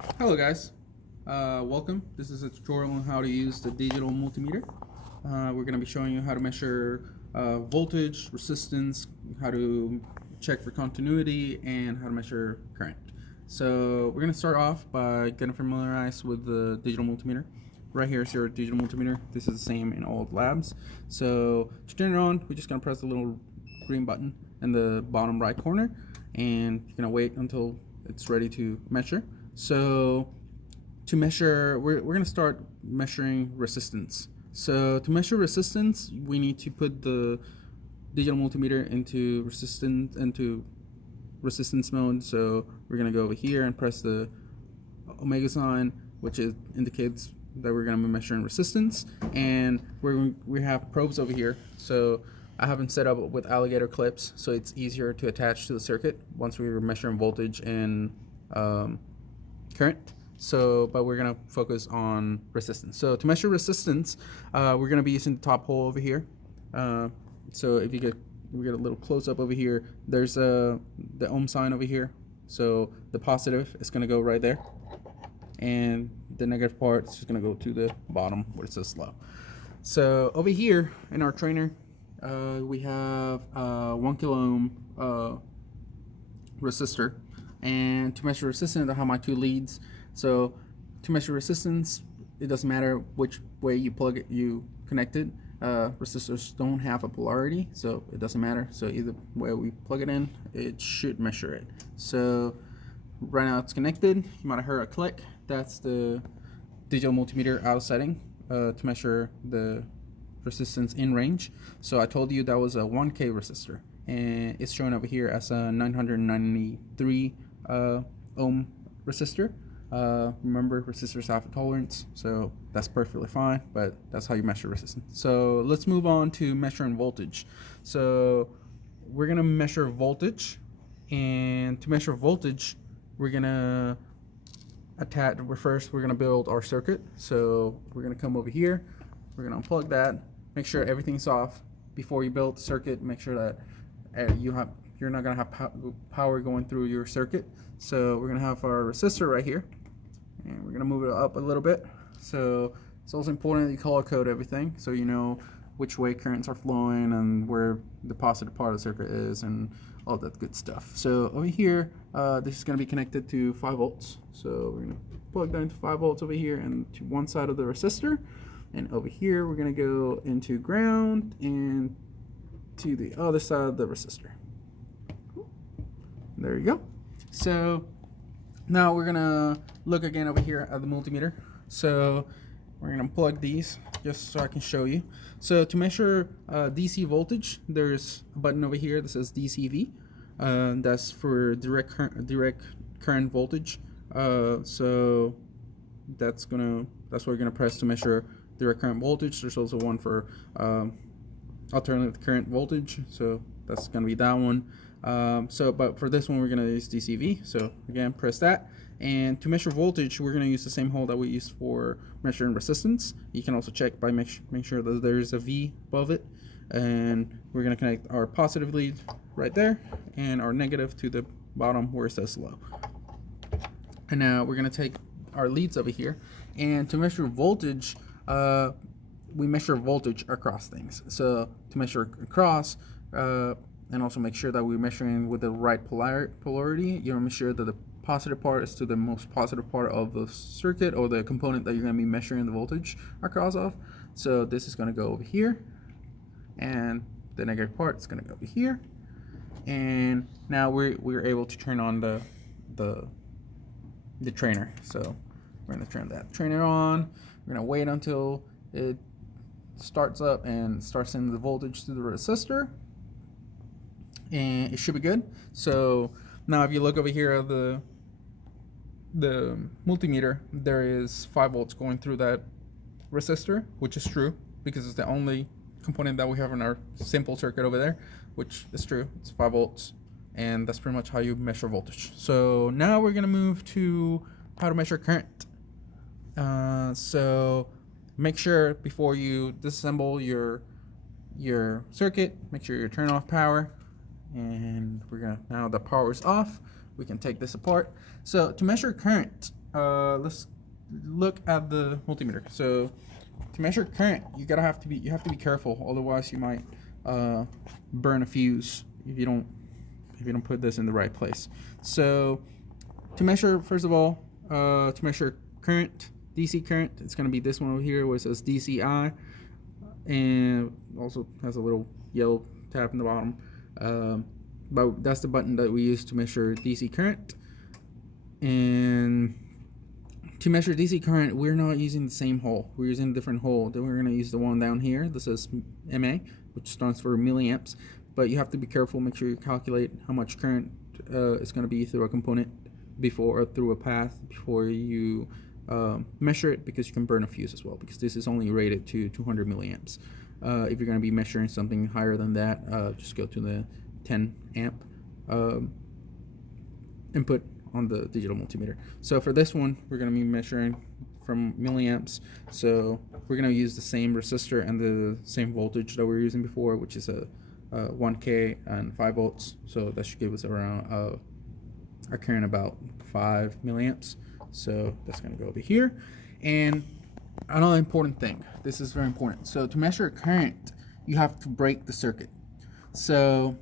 Hello guys, welcome. This is a tutorial on how to use the digital multimeter. We're going to be showing you how to measure voltage, resistance, how to check for continuity, and how to measure current. So we're going to start off by getting familiarized with the digital multimeter. Right here is your digital multimeter. This is the same in all labs. So to turn it on, we're just going to press the little green button in the bottom right corner, and you're going to wait until it's ready to measure. So to measure, we're going to start measuring resistance. So to measure resistance, we need to put the digital multimeter into resistance mode. So we're going to go over here and press the omega sign, which indicates that we're going to be measuring resistance. And we have probes over here. So I have them set up with alligator clips, so it's easier to attach to the circuit once we're measuring voltage and current. But we're gonna focus on resistance. So to measure resistance, we're gonna be using the top hole over here. So if we get a little close up over here, there's the ohm sign over here. So the positive is gonna go right there, and the negative part is just gonna go to the bottom where it says low. So over here in our trainer, we have 1 kilo ohm resistor. And to measure resistance, I have my two leads. So to measure resistance, it doesn't matter which way you plug it, you connect it. Resistors don't have a polarity, so it doesn't matter. So either way we plug it in, it should measure it. So right now it's connected. You might have heard a click. That's the digital multimeter out setting to measure the resistance in range. So I told you that was a 1K resistor, and it's showing over here as a 993 ohm resistor. Remember, resistors have a tolerance, so that's perfectly fine, but that's how you measure resistance. So let's move on to measuring voltage. So we're gonna measure voltage, and to measure voltage, we're gonna we're gonna build our circuit. So we're gonna come over here, we're gonna unplug that, make sure everything's off before you build the circuit. Make sure that you're not gonna have power going through your circuit. So we're gonna have our resistor right here, and we're gonna move it up a little bit. So it's also important that you color code everything, so you know which way currents are flowing and where the positive part of the circuit is and all that good stuff. So over here, this is gonna be connected to 5 volts. So we're gonna plug that into 5 volts over here and to one side of the resistor, and over here we're gonna go into ground and to the other side of the resistor. There you go. So now we're gonna look again over here at the multimeter. So we're gonna plug these just so I can show you. So to measure DC voltage, there's a button over here that says DCV. That's for direct current voltage. So that's what we're gonna press to measure direct current voltage. There's also one for alternative current voltage, so that's gonna be that one. But for this one we're gonna use DCV. So again, press that, and to measure voltage we're gonna use the same hole that we used for measuring resistance. You can also check by make sure that there's a V above it, and we're gonna connect our positive lead right there and our negative to the bottom where it says low. And now we're gonna take our leads over here, and to measure voltage, we measure voltage across things. So to measure across, and also make sure that we're measuring with the right polarity, you want to make sure that the positive part is to the most positive part of the circuit or the component that you're going to be measuring the voltage across of. So this is going to go over here, and the negative part is going to go over here. And now we're able to turn on the trainer. So we're going to turn that trainer on. We're going to wait until it starts up and starts sending the voltage to the resistor, and it should be good. So now if you look over here at the multimeter, there is 5 volts going through that resistor, which is true because it's the only component that we have in our simple circuit over there, which is true. It's 5 volts, and that's pretty much how you measure voltage. So now we're gonna move to how to measure current. So make sure before you disassemble your circuit, make sure you turn off power, and now the power is off. We can take this apart. So to measure current, let's look at the multimeter. So to measure current, you have to be careful, otherwise you might burn a fuse if you don't put this in the right place. So to measure, first of all, to measure current, DC current, it's going to be this one over here where it says DCI, and also has a little yellow tab in the bottom. But that's the button that we use to measure DC current. And to measure DC current, we're not using the same hole. We're using a different hole. Then we're going to use the one down here. This is MA, which stands for milliamps. But you have to be careful. Make sure you calculate how much current is going to be through a component before, or through a path before you measure it, because you can burn a fuse as well, because this is only rated to 200 milliamps. If you're going to be measuring something higher than that, just go to the 10 amp input on the digital multimeter. So for this one, we're going to be measuring from milliamps. So we're going to use the same resistor and the same voltage that we were using before, which is a 1K and 5 volts. So that should give us around our current about 5 milliamps. So that's going to go over here. And another important thing, this is very important. So to measure current, you have to break the circuit. So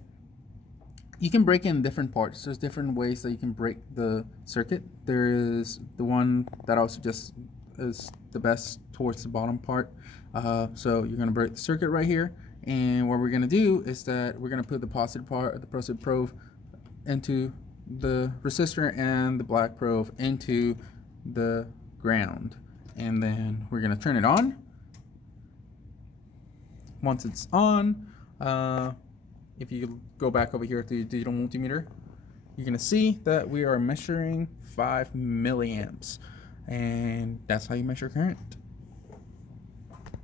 you can break it in different parts. There's different ways that you can break the circuit. There is the one that I'll suggest is the best towards the bottom part. So you're going to break the circuit right here. And what we're going to do is that we're going to put the positive part, the positive probe, into the resistor, and the black probe into the ground. And then we're going to turn it on. Once it's on, if you go back over here to the digital multimeter, you're going to see that we are measuring 5 milliamps. And that's how you measure current.